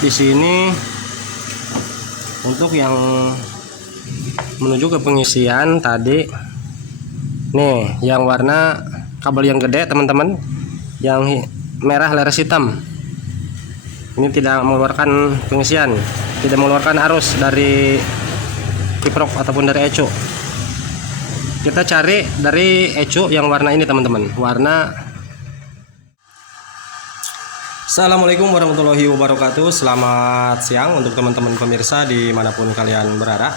di sini untuk yang menuju ke pengisian tadi. Nih, yang warna kabel yang gede teman-teman, yang merah leres hitam. Ini tidak mengeluarkan pengisian, tidak mengeluarkan arus dari kiprok ataupun dari ecu. Kita cari dari ecu yang warna ini teman-teman, warna. Assalamualaikum warahmatullahi wabarakatuh. Selamat siang untuk teman-teman pemirsa dimanapun kalian berada.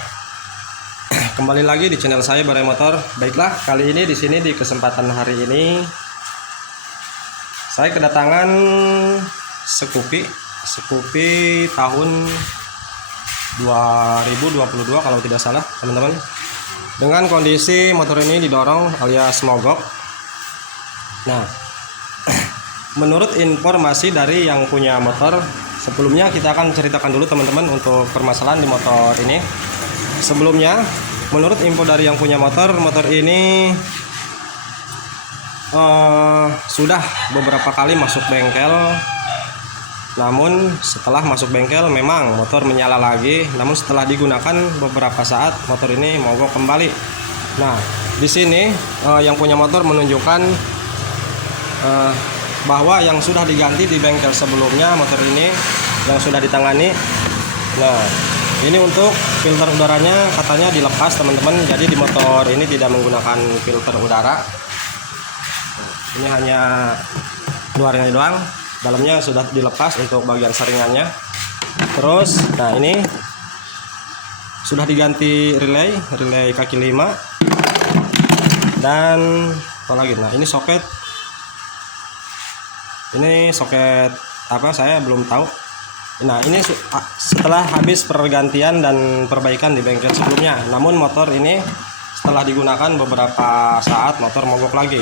Kembali lagi di channel saya Barai Motor. Baiklah, kali ini di sini di kesempatan hari ini saya kedatangan Scoopy tahun 2022 kalau tidak salah teman-teman. Dengan kondisi motor ini didorong alias mogok. Nah, menurut informasi dari yang punya motor, sebelumnya kita akan ceritakan dulu teman-teman untuk permasalahan di motor ini. Sebelumnya, menurut info dari yang punya motor ini sudah beberapa kali masuk bengkel. Namun setelah masuk bengkel memang motor menyala lagi. Namun setelah digunakan beberapa saat motor ini mogok kembali. Nah, di sini yang punya motor menunjukkan bahwa yang sudah diganti di bengkel sebelumnya motor ini yang sudah ditangani. Nah, ini untuk filter udaranya katanya dilepas teman-teman. Jadi di motor ini tidak menggunakan filter udara. Ini hanya luarnya doang, dalamnya sudah dilepas untuk bagian saringannya. Terus, nah ini sudah diganti relay kaki 5 dan apa lagi? Nah ini soket apa saya belum tahu. Nah ini setelah habis pergantian dan perbaikan di bengkel sebelumnya. Namun motor ini setelah digunakan beberapa saat motor mogok lagi.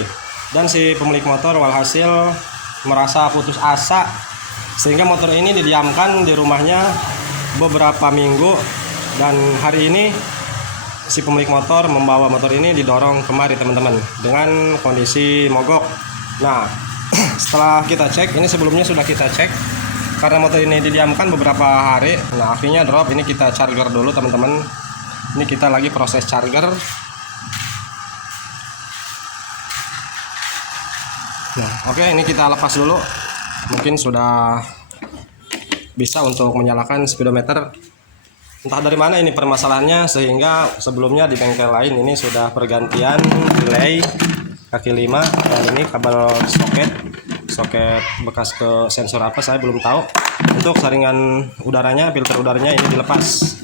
Dan si pemilik motor walhasil merasa putus asa sehingga motor ini didiamkan di rumahnya beberapa minggu. Dan hari ini si pemilik motor membawa motor ini didorong kemari teman-teman dengan kondisi mogok. Nah setelah kita cek, ini sebelumnya sudah kita cek karena motor ini didiamkan beberapa hari. Nah akhirnya drop. Ini kita charger dulu teman-teman. Ini kita lagi proses charger. Nah oke, ini kita lepas dulu. Mungkin sudah bisa untuk menyalakan speedometer. Entah dari mana ini permasalahannya sehingga sebelumnya di bengkel lain ini sudah pergantian relay kaki 5 dan ini kabel soket bekas ke sensor apa saya belum tahu. Untuk saringan udaranya, filter udaranya ini dilepas.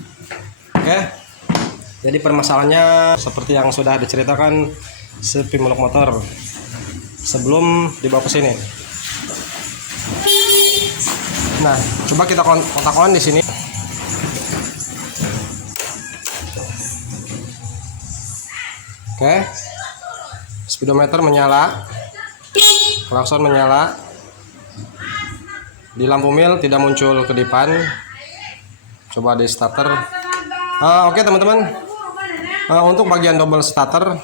Oke, jadi permasalahannya seperti yang sudah diceritakan si pemilik motor sebelum dibawa ke sini. Nah coba kita kontak on di sini. Oke, speedometer menyala, klakson menyala, di lampu mil tidak muncul kedipan. Coba di starter. Oke teman-teman, untuk bagian double starter,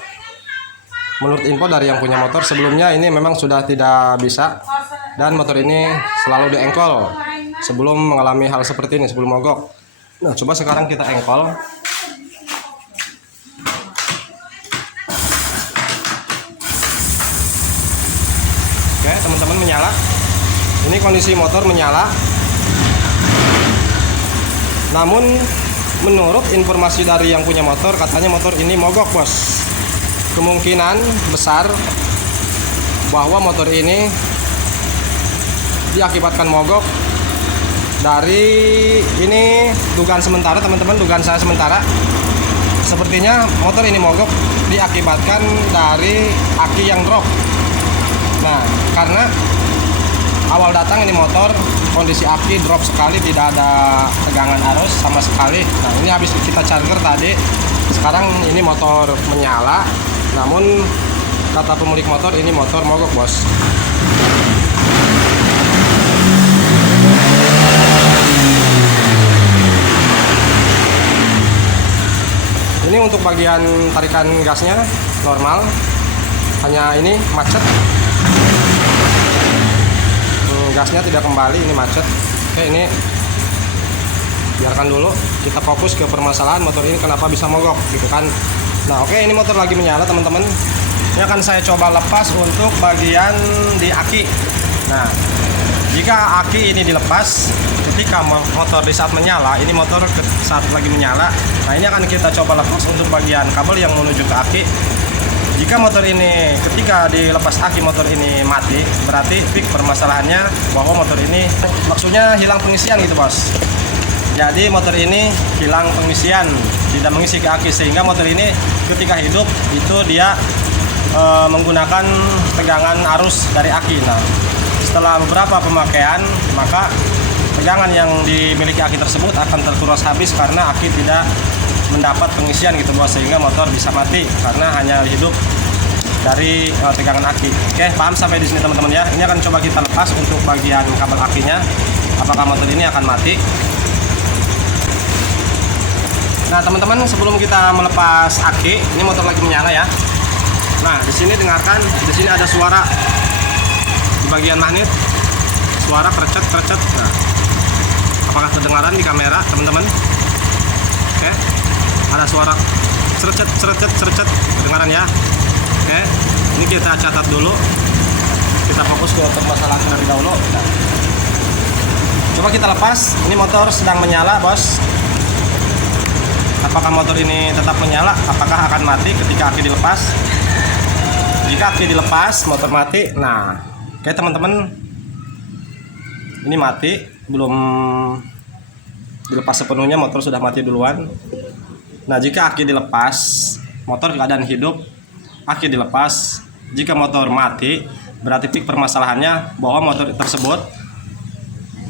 menurut info dari yang punya motor sebelumnya ini memang sudah tidak bisa dan motor ini selalu diengkol sebelum mengalami hal seperti ini, sebelum mogok. Nah coba sekarang kita engkol. Oke teman-teman, menyala. Ini kondisi motor menyala. Namun menurut informasi dari yang punya motor katanya motor ini mogok bos. Kemungkinan besar bahwa motor ini diakibatkan mogok dari ini dugaan sementara teman-teman, dugaan saya sementara. Sepertinya motor ini mogok diakibatkan dari aki yang drop. Nah, karena awal datang ini motor kondisi aki drop sekali, tidak ada tegangan arus sama sekali. Nah, ini habis kita charger tadi. Sekarang ini motor menyala. Namun kata pemilik motor ini motor mogok bos. Ini untuk bagian tarikan gasnya normal, hanya ini macet. Gasnya tidak kembali, ini macet. Oke, ini biarkan dulu, kita fokus ke permasalahan motor ini kenapa bisa mogok gitu kan. Nah oke, ini motor lagi menyala teman-teman. Ini akan saya coba lepas untuk bagian di aki. Nah jika aki ini dilepas ketika motor di saat menyala, ini motor saat lagi menyala, nah ini akan kita coba lepas untuk bagian kabel yang menuju ke aki. Jika motor ini ketika dilepas aki motor ini mati, berarti fix permasalahannya bahwa motor ini maksudnya hilang pengisian gitu bos. Jadi motor ini hilang pengisian, tidak mengisi ke aki, sehingga motor ini ketika hidup itu dia menggunakan tegangan arus dari aki. Nah setelah beberapa pemakaian, maka tegangan yang dimiliki aki tersebut akan terkuras habis karena aki tidak mendapat pengisian gitu bos, sehingga motor bisa mati karena hanya hidup dari tegangan aki. Oke, paham sampai di sini teman-teman ya. Ini akan coba kita lepas untuk bagian kabel akinya, apakah motor ini akan mati. Nah teman-teman, sebelum kita melepas aki, ini motor lagi menyala ya. Nah di sini dengarkan, di sini ada suara di bagian magnet, suara krecet. Nah, apakah kedengaran di kamera teman-teman? Oke, ada suara cercet, kedengaran ya. Oke, ini kita catat dulu, kita fokus ke permasalahan dari dahulu. Nah, coba kita lepas. Ini motor sedang menyala bos. Apakah motor ini tetap menyala? Apakah akan mati ketika aki dilepas? Jika aki dilepas, motor mati. Nah, oke teman-teman, ini mati, belum dilepas sepenuhnya, motor sudah mati duluan. Nah jika aki dilepas, motor keadaan hidup, aki dilepas. Jika motor mati, berarti permasalahannya bahwa motor tersebut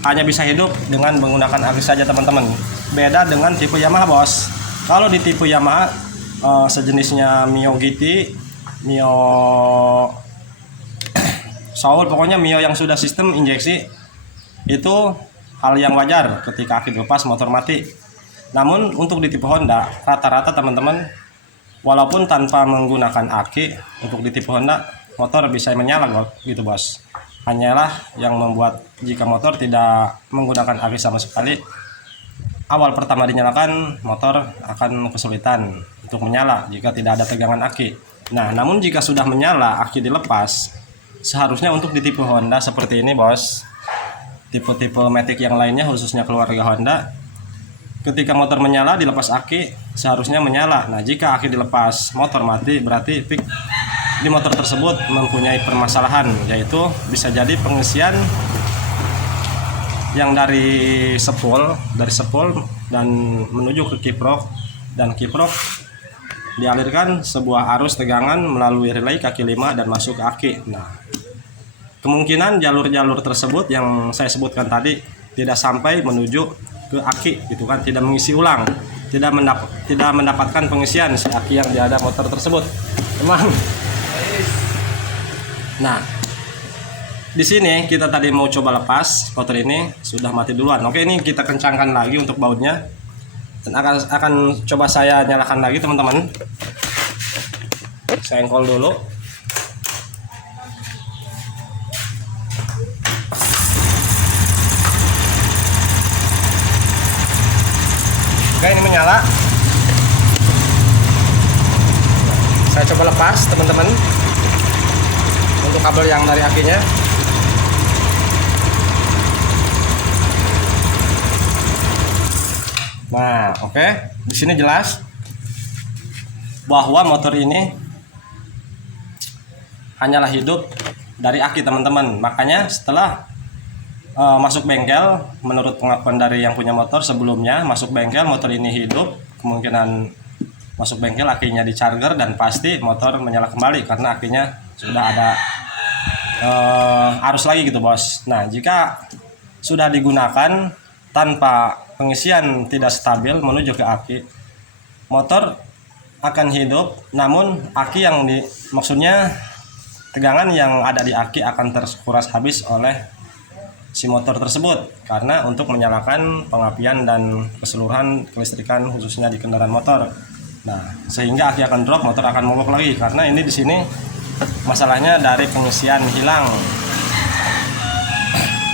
hanya bisa hidup dengan menggunakan aki saja teman-teman. Beda dengan tipe Yamaha bos. Kalau di tipe Yamaha sejenisnya Mio GT, Mio Soul, pokoknya Mio yang sudah sistem injeksi, itu hal yang wajar ketika aki dilepas motor mati. Namun untuk di tipe Honda, rata-rata teman-teman, walaupun tanpa menggunakan aki, untuk di tipe Honda motor bisa menyala gitu bos. Hanyalah yang membuat jika motor tidak menggunakan aki sama sekali, awal pertama dinyalakan motor akan kesulitan untuk menyala jika tidak ada tegangan aki. Nah namun jika sudah menyala, aki dilepas, seharusnya untuk di tipe Honda seperti ini bos, tipe-tipe Matic yang lainnya khususnya keluarga Honda, ketika motor menyala dilepas aki seharusnya menyala. Nah jika aki dilepas motor mati, berarti di motor tersebut mempunyai permasalahan, yaitu bisa jadi pengisian yang dari sepul dan menuju ke kiprok, dan kiprok dialirkan sebuah arus tegangan melalui relay kaki 5 dan masuk ke aki. Nah kemungkinan jalur-jalur tersebut yang saya sebutkan tadi tidak sampai menuju ke aki gitu kan, tidak mengisi ulang, tidak mendapatkan pengisian si aki yang ada motor tersebut emang. Nah di sini kita tadi mau coba lepas, motor ini sudah mati duluan. Oke, ini kita kencangkan lagi untuk bautnya, dan akan coba saya nyalakan lagi teman-teman. Saya engkol dulu. Oke, ini menyala. Saya coba lepas teman-teman untuk kabel yang dari akinya. Nah, oke. Di sini jelas bahwa motor ini hanyalah hidup dari aki teman-teman. Makanya setelah masuk bengkel, menurut pengakuan dari yang punya motor sebelumnya, masuk bengkel motor ini hidup, kemungkinan masuk bengkel akinya di charger dan pasti motor menyala kembali karena akinya sudah ada arus lagi gitu bos. Nah jika sudah digunakan tanpa pengisian tidak stabil menuju ke aki, motor akan hidup, namun aki yang maksudnya tegangan yang ada di aki akan terkuras habis oleh si motor tersebut, karena untuk menyalakan pengapian dan keseluruhan kelistrikan khususnya di kendaraan motor. Nah sehingga aki akan drop, motor akan mogok lagi karena ini di sini masalahnya dari pengisian hilang.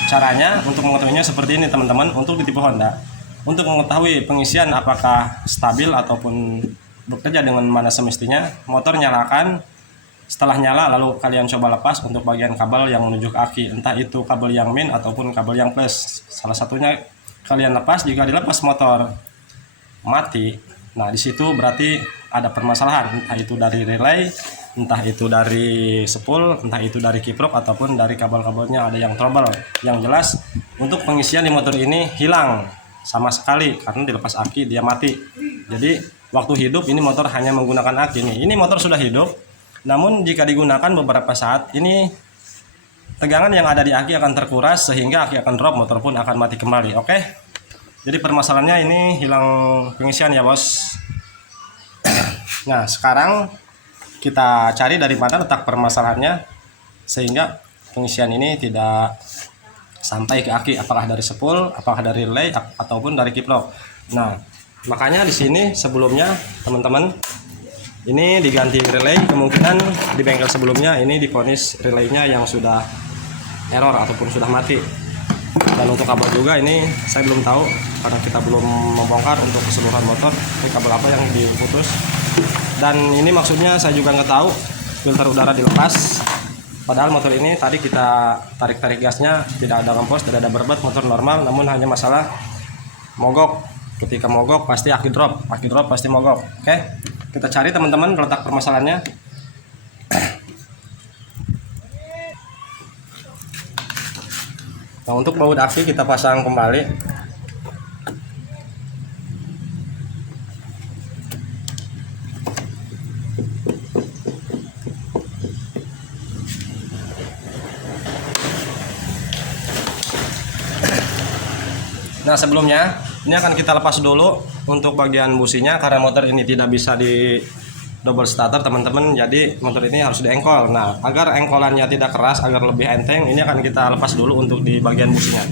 Caranya untuk mengetahuinya seperti ini teman-teman. Untuk di tipe Honda, Untuk mengetahui pengisian apakah stabil ataupun bekerja dengan mana semestinya, motor nyalakan. Setelah nyala lalu kalian coba lepas untuk bagian kabel yang menuju ke aki, entah itu kabel yang min ataupun kabel yang plus. Salah satunya kalian lepas. Jika dilepas motor mati, nah di situ berarti ada permasalahan, entah itu dari relay, entah itu dari spool, entah itu dari kiprok ataupun dari kabel-kabelnya ada yang trouble. Yang jelas untuk pengisian di motor ini hilang sama sekali karena dilepas aki dia mati. Jadi waktu hidup ini motor hanya menggunakan aki nih. Ini motor sudah hidup. Namun jika digunakan beberapa saat ini tegangan yang ada di aki akan terkuras sehingga aki akan drop, motor pun akan mati kembali. Oke. Jadi permasalahannya ini hilang pengisian ya bos. Nah sekarang kita cari dari mana letak permasalahannya sehingga pengisian ini tidak sampai ke aki, apakah dari spool, apakah dari relay ataupun dari kiprok. Nah makanya di sini sebelumnya teman-teman ini diganti relay, kemungkinan di bengkel sebelumnya ini divonis relaynya yang sudah error ataupun sudah mati. Dan untuk kabel juga ini saya belum tahu karena kita belum membongkar untuk keseluruhan motor kabel apa yang diputus. Dan ini maksudnya saya juga nggak tahu filter udara dilepas. Padahal motor ini tadi kita tarik gasnya tidak ada ngempos, tidak ada berbet, motor normal, namun hanya masalah mogok. Ketika mogok pasti aki drop pasti mogok. Oke. Kita cari teman-teman letak permasalahannya. Nah, untuk baut aki kita pasang kembali. Nah sebelumnya ini akan kita lepas dulu untuk bagian businya karena motor ini tidak bisa di double starter teman-teman, jadi motor ini harus diengkol. Nah agar engkolannya tidak keras, agar lebih enteng, ini akan kita lepas dulu untuk di bagian businya.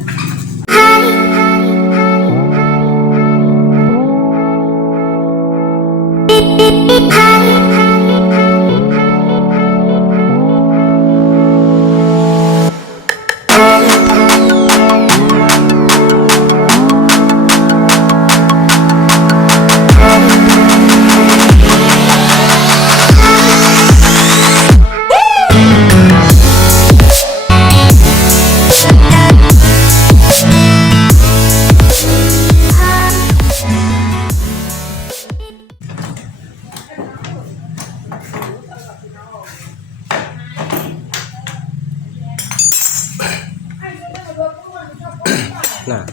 Nah,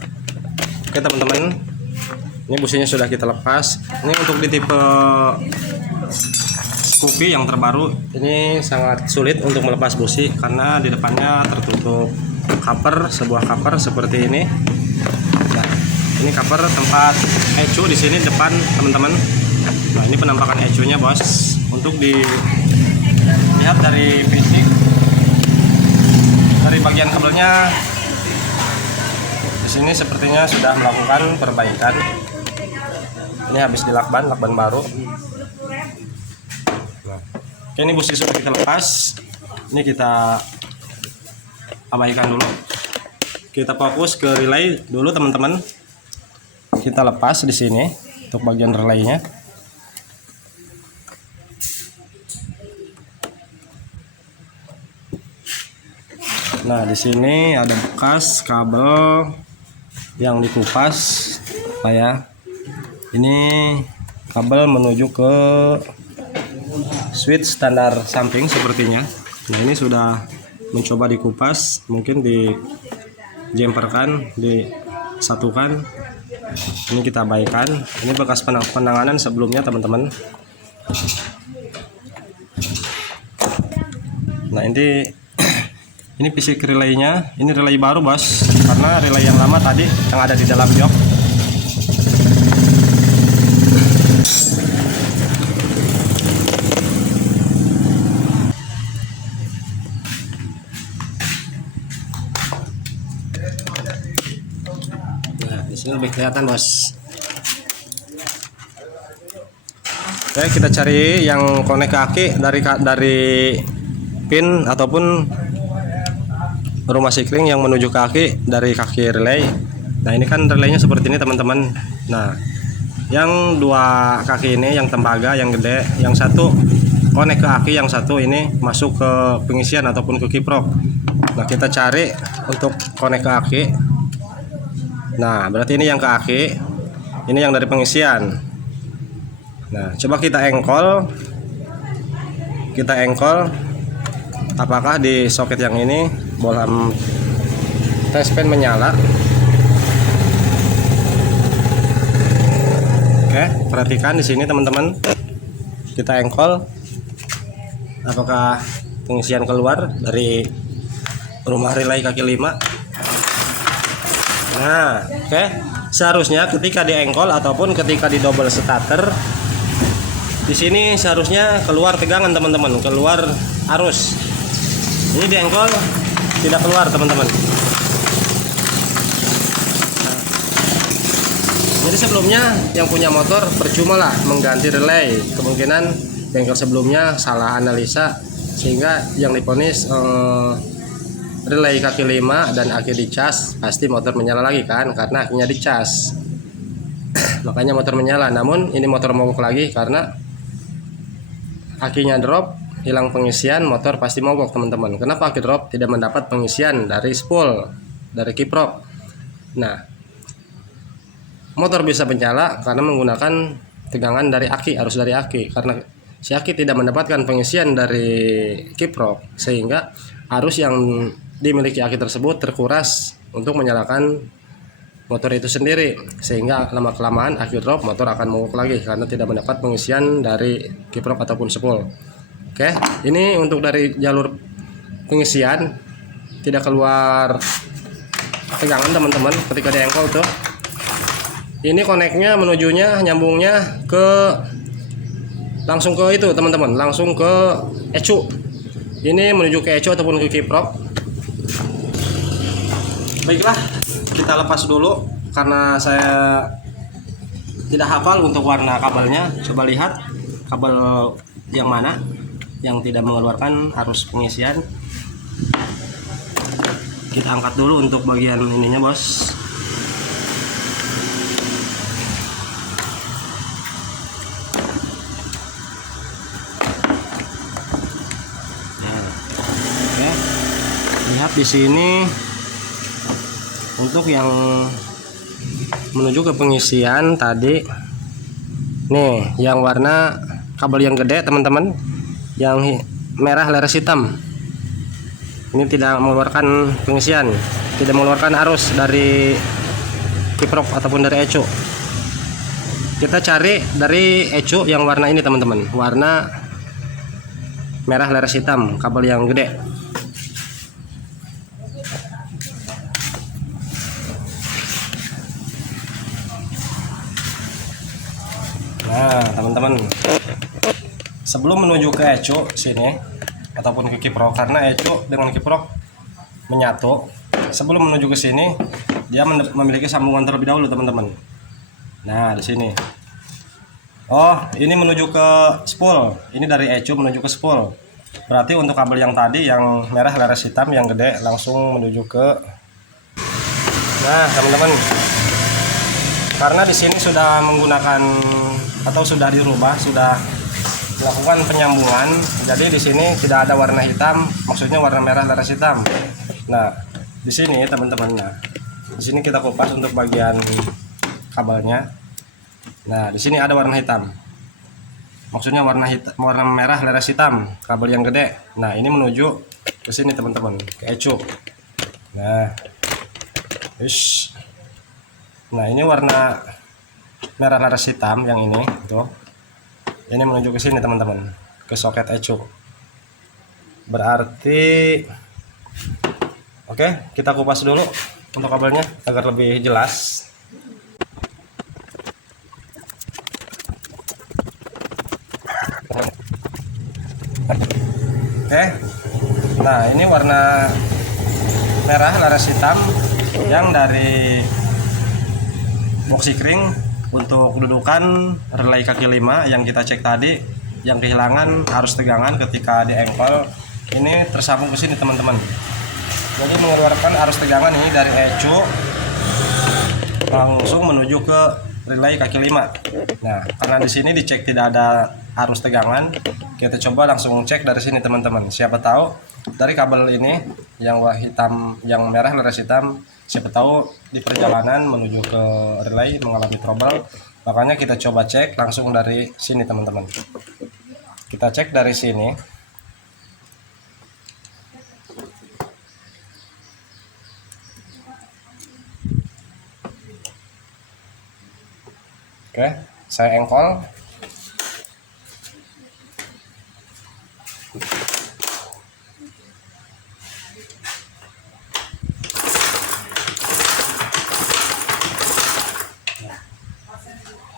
oke teman-teman, ini businya sudah kita lepas. Ini untuk di tipe Scoopy yang terbaru, ini sangat sulit untuk melepas busi karena di depannya tertutup cover, sebuah cover seperti ini. Nah, ini cover tempat ecu di sini depan teman-teman. Nah, ini penampakan ecunya bos. Untuk dilihat dari fisik, dari bagian kabelnya. Di sini sepertinya sudah melakukan perbaikan. Ini habis dilakban baru. Nah, oke, ini busi sudah kita lepas. Ini kita abaikan dulu. Kita fokus ke relay dulu teman-teman. Kita lepas di sini untuk bagian relaynya. Nah, di sini ada bekas kabel yang dikupas, ya. Ini kabel menuju ke switch standar samping sepertinya. Nah, ini sudah mencoba dikupas, mungkin dijemperkan, disatukan. Ini kita abaikan. Ini bekas penanganan sebelumnya teman-teman. Nah, ini fisik relaynya, ini relay baru bos, karena relay yang lama tadi yang ada di dalam jok. Nah, di sini lebih kelihatan bos. Oke, kita cari yang konek kaki dari pin ataupun rumah sikling yang menuju kaki dari kaki relay. Nah ini kan relaynya seperti ini teman-teman. Nah yang dua kaki ini yang tembaga yang gede, yang satu konek ke aki, yang satu ini masuk ke pengisian ataupun ke kiprok. Nah kita cari untuk konek ke aki. Nah berarti ini yang ke aki, ini yang dari pengisian. Nah coba kita engkol apakah di soket yang ini bohlam tespen menyala. Oke, perhatikan di sini teman-teman, kita engkol apakah pengisian keluar dari rumah relay kaki 5. Nah oke, seharusnya ketika diengkol ataupun ketika di double starter, di sini seharusnya keluar tegangan teman-teman, keluar arus. Ini diengkol tidak keluar teman-teman. Nah, jadi sebelumnya yang punya motor percuma lah mengganti relay, kemungkinan bengkel sebelumnya salah analisa sehingga yang diponis relay kaki 5 dan aki dicas, pasti motor menyala lagi kan karena akinya dicas. Makanya motor menyala. Namun ini motor mogok lagi karena akinya drop, hilang pengisian, motor pasti mogok teman-teman. Kenapa aki drop? Tidak mendapat pengisian dari spool, dari kiprok. Nah motor bisa menyala karena menggunakan tegangan dari aki, arus dari aki, karena si aki tidak mendapatkan pengisian dari kiprok sehingga arus yang dimiliki aki tersebut terkuras untuk menyalakan motor itu sendiri, sehingga lama kelamaan aki drop, motor akan mogok lagi karena tidak mendapat pengisian dari kiprok ataupun spool. Oke, ini untuk dari jalur pengisian tidak keluar tegangan teman-teman ketika diengkol tuh. Ini koneknya menujunya nyambungnya ke langsung ke itu teman-teman, langsung ke ecu. Ini menuju ke ecu ataupun ke kiprok. Baiklah, kita lepas dulu karena saya tidak hafal untuk warna kabelnya. Coba lihat kabel yang mana yang tidak mengeluarkan arus pengisian. Kita angkat dulu untuk bagian ininya bos. Lihat di sini untuk yang menuju ke pengisian tadi nih, yang warna kabel yang gede teman-teman, yang merah leres hitam, ini tidak mengeluarkan pengisian, tidak mengeluarkan arus dari kiprok ataupun dari ecu. Kita cari dari ecu yang warna ini teman-teman, warna merah leres hitam, kabel yang gede. Nah teman-teman, sebelum menuju ke ecu sini ataupun ke kiprok, karena ecu dengan kiprok menyatu, sebelum menuju ke sini dia memiliki sambungan terlebih dahulu teman-teman. Nah di sini, oh ini menuju ke spool, ini dari ecu menuju ke spool. Berarti untuk kabel yang tadi yang merah leres hitam yang gede langsung menuju ke. Nah teman-teman, karena di sini sudah menggunakan atau sudah dirubah, sudah melakukan penyambungan, jadi di sini tidak ada warna hitam, maksudnya warna merah leres hitam. Nah di sini teman-teman, nah di sini kita kupas untuk bagian kabelnya. Nah di sini ada warna hitam, maksudnya warna merah leres hitam, kabel yang gede. Nah ini menuju ke sini teman-teman, ke ecu. Nah nah ini warna merah leres hitam yang ini tuh, ini menuju ke sini teman-teman, ke soket ecu. Berarti oke, kita kupas dulu untuk kabelnya agar lebih jelas. Oke, nah ini warna merah leres hitam yang dari boxy kring untuk kedudukan relay kaki 5 yang kita cek tadi, yang kehilangan arus tegangan ketika diengkol, ini tersambung ke sini teman-teman. Jadi mengeluarkan arus tegangan ini dari ecu langsung menuju ke relay kaki 5. Nah, karena di sini dicek tidak ada arus tegangan, kita coba langsung cek dari sini teman-teman. Siapa tahu dari kabel ini yang hitam, yang merah leres hitam, siapa tahu di perjalanan menuju ke relay mengalami trouble. Makanya kita coba cek langsung dari sini teman-teman. Kita cek dari sini. Oke, saya engkol.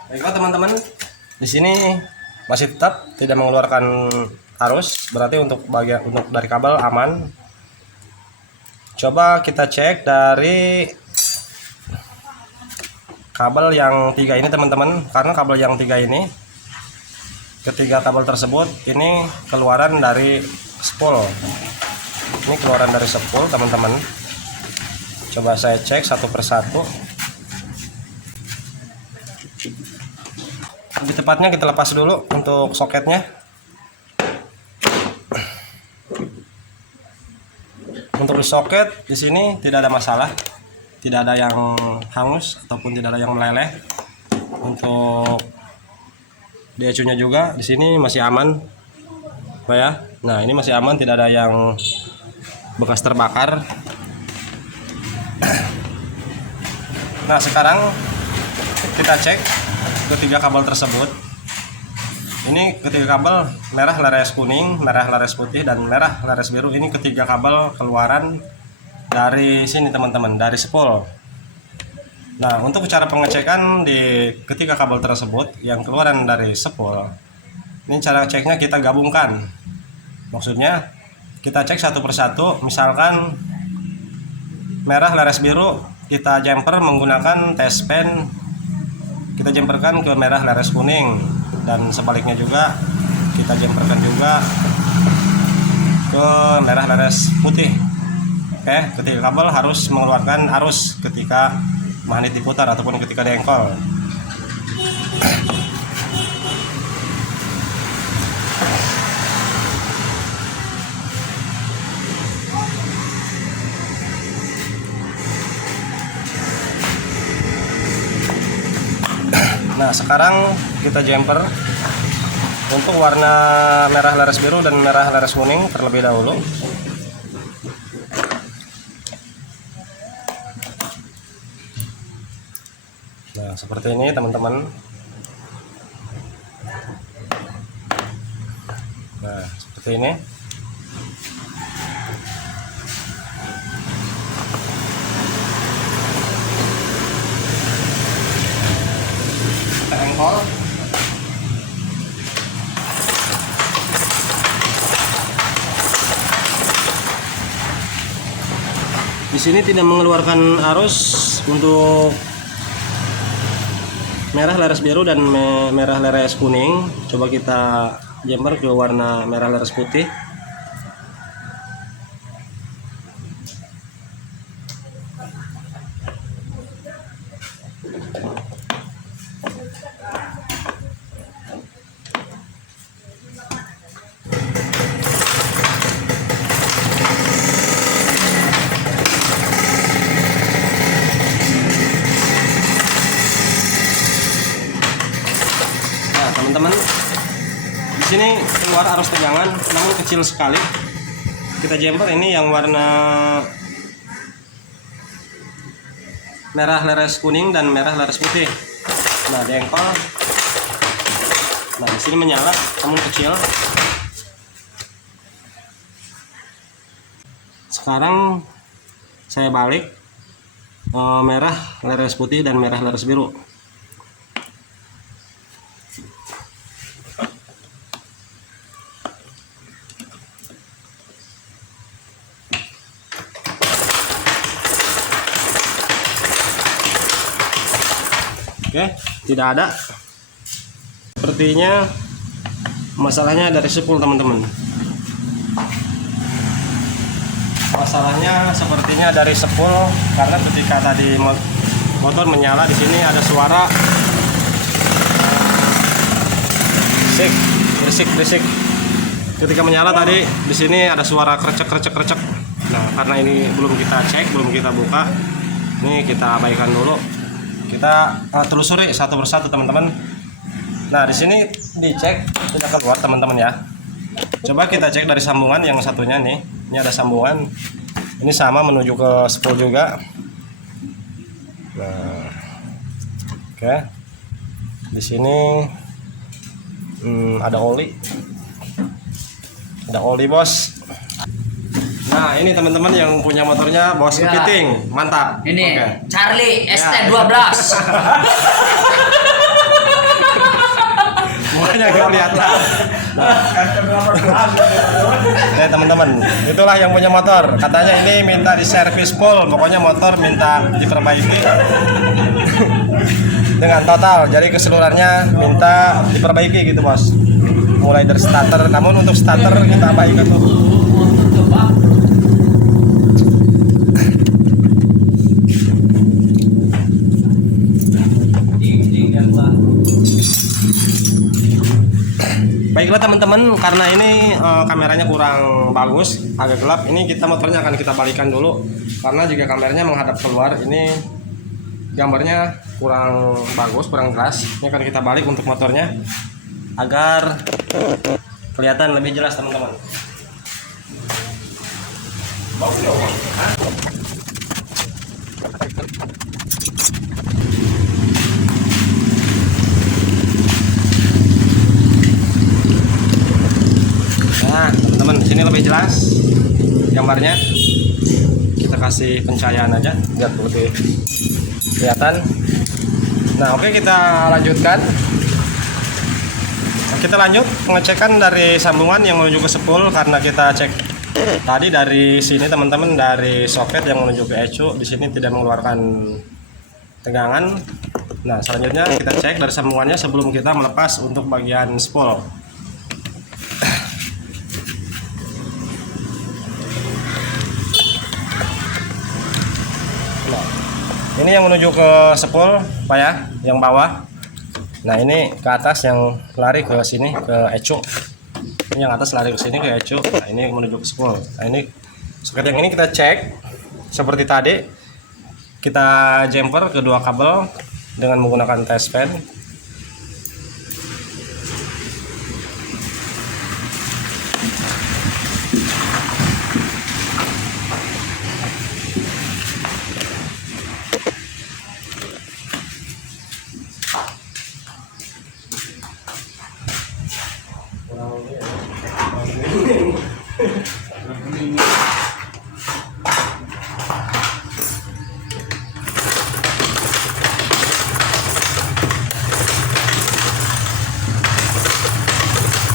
Baiklah teman-teman, di sini masih tetap tidak mengeluarkan arus, berarti untuk dari kabel aman. Coba kita cek dari kabel yang 3 ini teman-teman, karena kabel yang 3 ini, ketiga kabel tersebut ini keluaran dari spool. Ini keluaran dari spool teman-teman. Coba saya cek satu persatu. Lebih tepatnya kita lepas dulu untuk soketnya. Untuk di soket di sini tidak ada masalah, tidak ada yang hangus ataupun tidak ada yang meleleh. Untuk DHU-nya juga di sini masih aman, Pak ya. Nah, ini masih aman, tidak ada yang bekas terbakar. Nah, sekarang kita cek ketiga kabel tersebut. Ini ketiga kabel merah laras kuning, merah laras putih, dan merah laras biru. Ini ketiga kabel keluaran dari sini teman-teman, dari spool. Nah, untuk cara pengecekan di ketiga kabel tersebut yang keluaran dari spool, ini cara ceknya kita gabungkan. Maksudnya kita cek satu persatu. Misalkan merah laras biru, kita jumper menggunakan test pen, kita jumperkan ke merah laras kuning, dan sebaliknya juga kita jumperkan juga ke merah laras putih. Oke, ketiga kabel harus mengeluarkan arus ketika magnet diputar ataupun ketika diengkol. Nah, sekarang kita jumper untuk warna merah laras biru dan merah laras kuning terlebih dahulu. Nah, seperti ini teman-teman. Nah, seperti ini. Kita engkol. Di sini tidak mengeluarkan arus untuk merah laras biru dan merah laras kuning. Coba kita jumper ke warna merah laras putih. Teman-teman, di sini keluar arus tegangan namun kecil sekali. Kita jumper ini yang warna merah laras kuning dan merah laras putih. Nah, diengkol. Nah, di sini menyala namun kecil. Sekarang saya balik merah laras putih dan merah laras biru. Oke, tidak ada. Sepertinya masalahnya dari spool teman-teman. Masalahnya sepertinya dari spool, karena ketika tadi motor menyala. Di sini ada suara berisik. Ketika menyala tadi di sini ada suara krecek. Nah, karena ini belum kita cek, belum kita buka, ini kita abaikan dulu. Kita telusuri satu persatu teman-teman. Nah, di sini dicek tidak keluar teman-teman ya. Coba kita cek dari sambungan yang satunya nih. Ini ada sambungan. Ini sama menuju ke spool juga. Nah, oke. Di sini ada oli. Ada oli, Bos. Nah, ini teman-teman yang punya motornya Bos Ya. Kepiting. Mantap. Ini Oke. Charlie Ya. ST12. Mukanya gak kelihatan. Nah, teman-teman, itulah yang punya motor. Katanya ini minta di servis full. Pokoknya motor minta diperbaiki dengan total. Jadi keseluruhannya minta diperbaiki gitu, Bos. Mulai dari starter. Namun untuk starter kita abaikan tuh. Baiklah teman-teman, karena ini kameranya kurang bagus, agak gelap. Ini kita motornya akan kita balikan dulu, karena jika kameranya menghadap keluar, ini gambarnya kurang bagus, kurang jelas. Ini akan kita balik untuk motornya agar kelihatan lebih jelas teman-teman. Nah, teman-teman, sini lebih jelas gambarnya. Kita kasih pencahayaan aja biar lebih kelihatan. Nah, oke, kita lanjutkan. Kita lanjut pengecekan dari sambungan yang menuju ke spool, karena kita cek tadi dari sini teman-teman, dari soket yang menuju ke ECU di sini tidak mengeluarkan tegangan. Nah, selanjutnya kita cek dari sambungannya sebelum kita melepas untuk bagian spool. Ini yang menuju ke spool, Pak ya, yang bawah. Nah, ini ke atas yang lari ke sini ke ECU. Ini yang atas lari ke sini ke ECU. Nah, ini menuju ke spool. Nah, ini soket yang ini kita cek seperti tadi. Kita jumper kedua kabel dengan menggunakan test pen.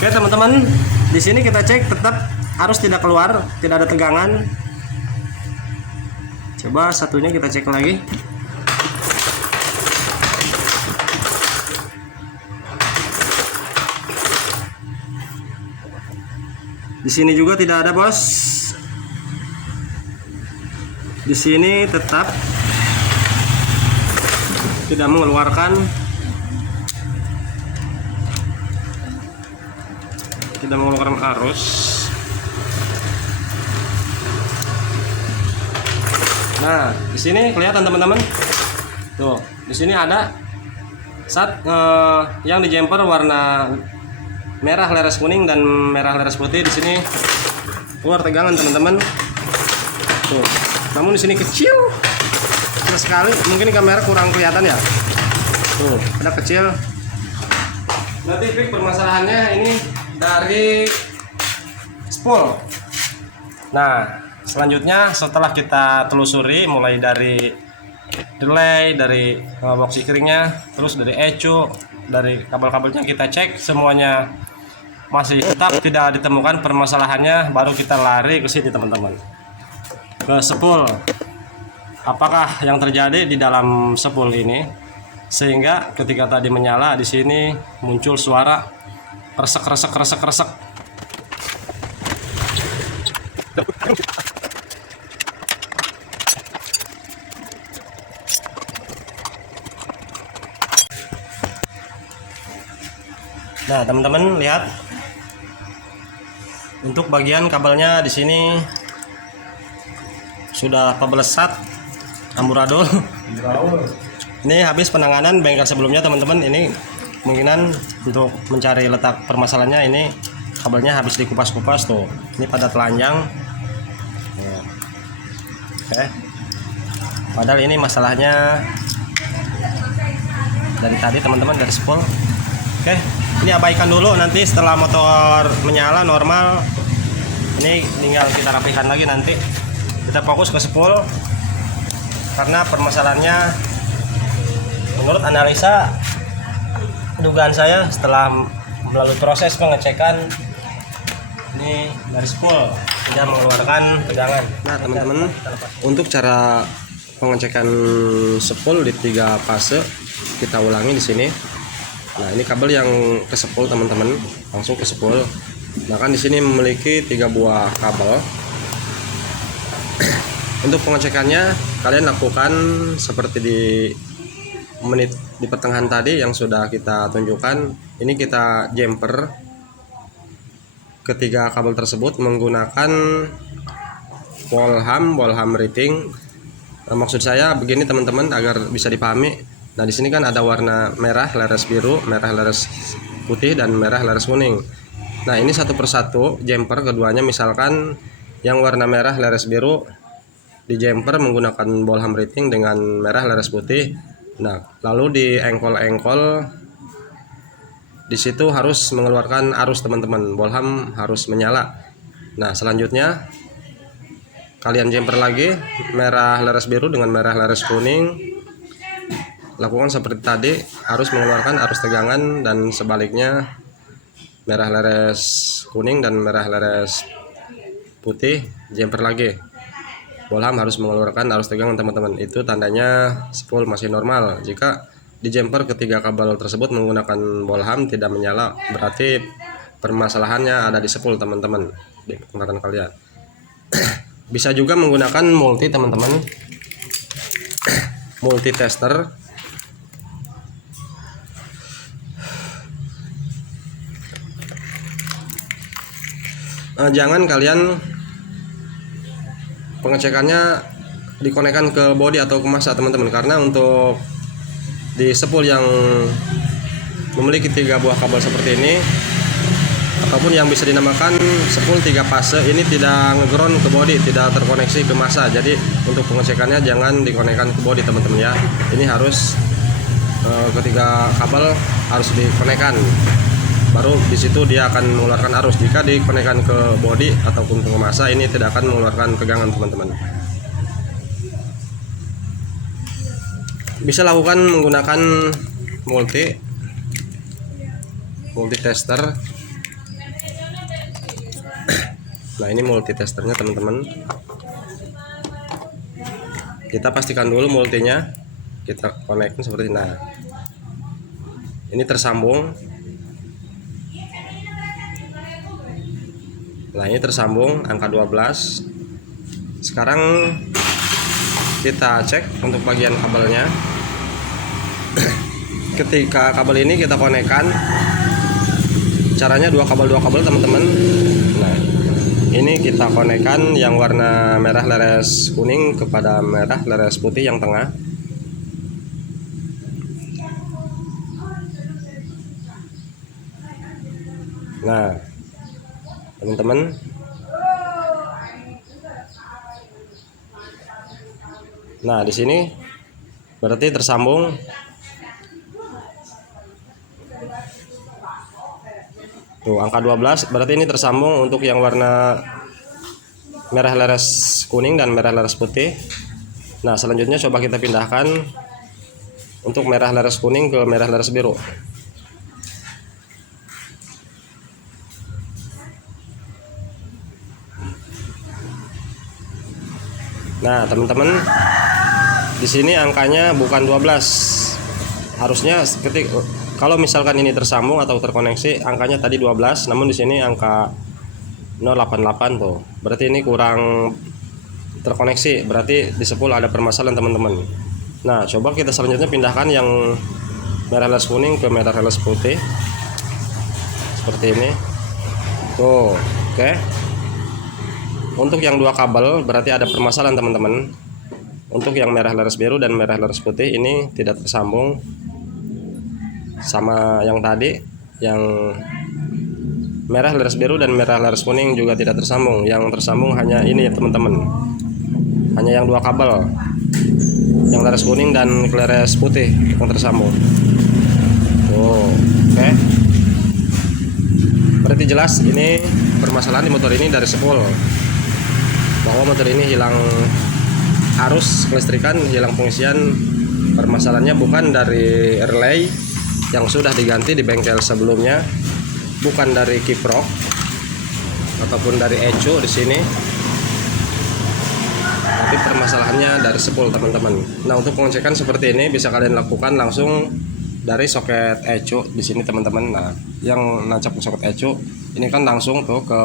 Oke teman-teman, di sini kita cek tetap arus tidak keluar, tidak ada tegangan. Coba satunya kita cek lagi. Di sini juga tidak ada, Bos. Di sini tetap tidak mengeluarkan arus. Nah, di sini kelihatan teman-teman. Tuh, di sini ada yang di jumper warna merah leres kuning dan merah leres putih. Di sini keluar tegangan teman-teman. Tuh, namun di sini kecil sekali. Mungkin kamera kurang kelihatan ya. Tuh, ada kecil. Nanti fix permasalahannya ini dari spool. Nah, selanjutnya setelah kita telusuri mulai dari delay, dari box keringnya, terus dari ECU, dari kabel-kabelnya kita cek semuanya masih tetap tidak ditemukan permasalahannya, baru kita lari ke sini teman-teman, ke spool. Apakah yang terjadi di dalam spool ini sehingga ketika tadi menyala di sini muncul suara resek. Nah, teman-teman lihat. Untuk bagian kabelnya di sini sudah pebelesat amburadul. Ini habis penanganan bengkel sebelumnya teman-teman. Ini kemungkinan untuk mencari letak permasalahannya, ini kabelnya habis dikupas-kupas tuh. Ini pada telanjang. Oke. Padahal ini masalahnya dari tadi teman-teman, dari spool. Oke, ini abaikan dulu, nanti setelah motor menyala normal ini tinggal kita rapikan lagi. Nanti kita fokus ke spool karena permasalahannya menurut analisa dugaan saya setelah melalui proses pengecekan ini dari spool tidak mengeluarkan tegangan. Nah teman-teman, untuk cara pengecekan spool di 3 fase kita ulangi di sini. Nah, ini kabel yang ke spool teman-teman, langsung ke spool. Nah, kan di sini memiliki 3 buah kabel. Untuk pengecekannya kalian lakukan seperti di menit di pertengahan tadi yang sudah kita tunjukkan. Ini kita jumper ketiga kabel tersebut menggunakan Bolham rating. Maksud saya begini teman-teman agar bisa dipahami. Nah, di sini kan ada warna merah, leres biru, merah, leres putih, dan merah, leres kuning. Nah, ini satu persatu jumper keduanya. Misalkan yang warna merah, leres biru di jumper menggunakan Bolham rating dengan merah, leres putih. Nah, lalu di engkol-engkol di situ harus mengeluarkan arus teman-teman. Bolham harus menyala. Nah, selanjutnya kalian jumper lagi merah, leres biru dengan merah, leres kuning. Lakukan seperti tadi, harus mengeluarkan arus tegangan, dan sebaliknya merah leres kuning dan merah leres putih jumper lagi. Bolham harus mengeluarkan arus tegangan teman-teman. Itu tandanya spool masih normal. Jika di jumper ketiga kabel tersebut menggunakan Bolham tidak menyala, berarti permasalahannya ada di spool teman-teman, di penglihatan kalian. Bisa juga menggunakan multi teman-teman, multi tester. Jangan kalian pengecekannya dikonekkan ke bodi atau ke massa teman-teman, karena untuk di spool yang memiliki 3 buah kabel seperti ini ataupun yang bisa dinamakan spool 3 fase ini tidak ngeground ke bodi, tidak terkoneksi ke massa. Jadi untuk pengecekannya jangan dikonekkan ke bodi teman-teman ya. Ini harus ketiga kabel harus dikonekkan, baru di situ dia akan mengeluarkan arus. Jika dikonekkan ke bodi ataupun ke massa, ini tidak akan mengeluarkan tegangan teman-teman. Bisa lakukan menggunakan multi tester. Nah, ini multi testernya teman-teman. Kita pastikan dulu multinya, kita konekkan seperti ini. Nah, ini tersambung. Nah, ini tersambung angka 12. Sekarang kita cek untuk bagian kabelnya. Ketika kabel ini kita konekkan, caranya dua kabel teman-teman. Nah, ini kita konekkan yang warna merah leres kuning kepada merah leres putih yang tengah. Nah, teman-teman, nah di sini berarti tersambung. Tuh angka 12 berarti ini tersambung untuk yang warna merah leres kuning dan merah leres putih. Nah, selanjutnya coba kita pindahkan untuk merah leres kuning ke merah leres biru. Nah, teman-teman, di sini angkanya bukan 12. Harusnya kalau misalkan ini tersambung atau terkoneksi, angkanya tadi 12, namun di sini angka 088 tuh. Berarti ini kurang terkoneksi, berarti di spool ada permasalahan teman-teman. Nah, coba kita selanjutnya pindahkan yang merah leres kuning ke merah leres putih. seperti ini tuh. Oke, untuk yang dua kabel berarti ada permasalahan teman-teman. Untuk yang merah laras biru dan merah laras putih ini tidak tersambung sama yang tadi. Yang merah laras biru dan merah laras kuning juga tidak tersambung. Yang tersambung hanya ini ya teman-teman, hanya yang dua kabel, yang laras kuning dan laras putih yang tersambung. Oke, berarti jelas ini permasalahan di motor ini dari spool, bahwa motor ini hilang arus kelistrikan, hilang pengisian. Permasalahannya bukan dari relay yang sudah diganti di bengkel sebelumnya, bukan dari kiprok ataupun dari ecu di sini, tapi permasalahannya dari spool teman-teman. Nah, untuk pengecekan seperti ini bisa kalian lakukan langsung dari soket ecu di sini teman-teman. Nah, yang nancap ke soket ecu ini kan langsung tuh ke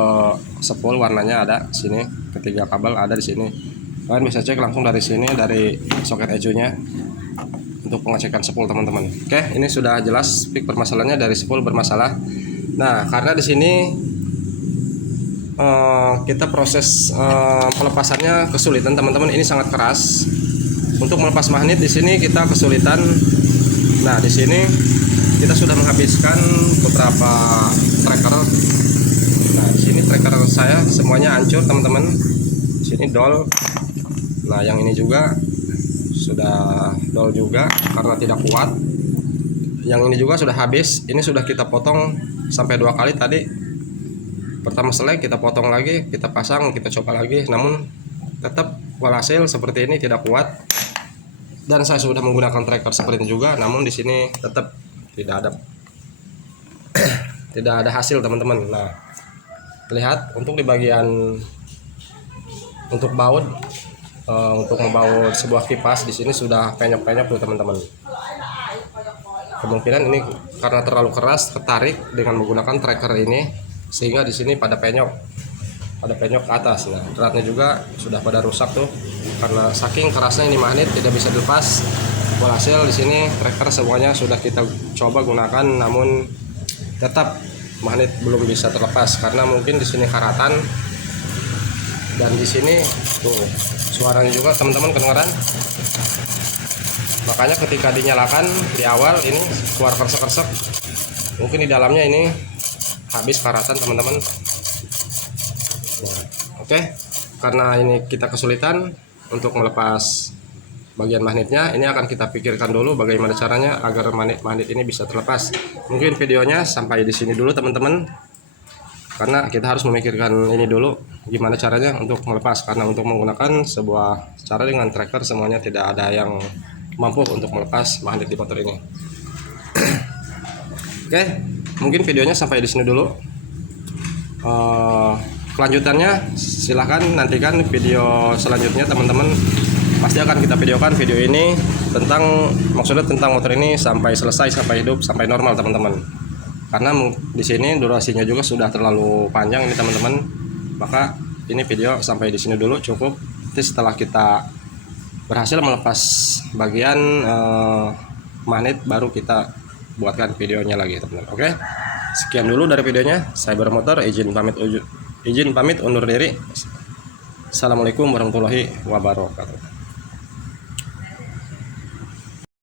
spool, warnanya ada sini, ketiga kabel ada di sini. Kalian bisa cek langsung dari sini, dari soket ecunya untuk pengecekan spool teman-teman. Oke, ini sudah jelas pik permasalahannya dari spool bermasalah. Nah, karena di sini kita proses pelepasannya kesulitan teman-teman, ini sangat keras. Untuk melepas magnet di sini kita kesulitan. Nah, di sini kita sudah menghabiskan beberapa tracker. Nah, di sini tracker saya semuanya hancur teman-teman. Di sini dol. Nah, yang ini juga sudah dol juga karena tidak kuat. Yang ini juga sudah habis. Ini sudah kita potong sampai 2 kali tadi. Pertama selesai kita potong lagi, kita pasang, kita coba lagi. Namun tetap walhasil seperti ini tidak kuat. Dan saya sudah menggunakan tracker seperti ini juga, namun di sini tetap tidak ada tidak ada hasil teman-teman. Nah, lihat untuk di bagian untuk baut, untuk membaut sebuah kipas di sini sudah penyok-penyok tuh teman-teman. Kemungkinan ini karena terlalu keras ketarik dengan menggunakan tracker ini, sehingga di sini pada penyok ke atas. Nah, ratnya juga sudah pada rusak tuh karena saking kerasnya ini magnet tidak bisa dilepas. Walhasil di sini tracker semuanya sudah kita coba gunakan, namun tetap magnet belum bisa terlepas karena mungkin di sini karatan dan di sini tuh suaranya juga teman-teman kedengaran. Makanya ketika dinyalakan di awal ini keluar kersek-kersek, mungkin di dalamnya ini habis karatan teman-teman. Nah, oke, karena ini kita kesulitan untuk melepas bagian magnetnya, ini akan kita pikirkan dulu bagaimana caranya agar magnet ini bisa terlepas. Mungkin videonya sampai di sini dulu teman-teman, karena kita harus memikirkan ini dulu gimana caranya untuk melepas, karena untuk menggunakan sebuah cara dengan tracker semuanya tidak ada yang mampu untuk melepas magnet di motor ini. Oke, mungkin videonya sampai di sini dulu. Kelanjutannya silahkan nantikan video selanjutnya teman-teman. Pasti akan kita videokan video ini tentang, maksudnya tentang motor ini sampai selesai, sampai hidup, sampai normal teman-teman. Karena di sini durasinya juga sudah terlalu panjang ini teman-teman. Maka ini video sampai di sini dulu cukup. Nanti setelah kita berhasil melepas bagian magnet, baru kita buatkan videonya lagi teman-teman. Oke, sekian dulu dari videonya. Saya Bermotor izin pamit undur diri. Assalamualaikum warahmatullahi wabarakatuh.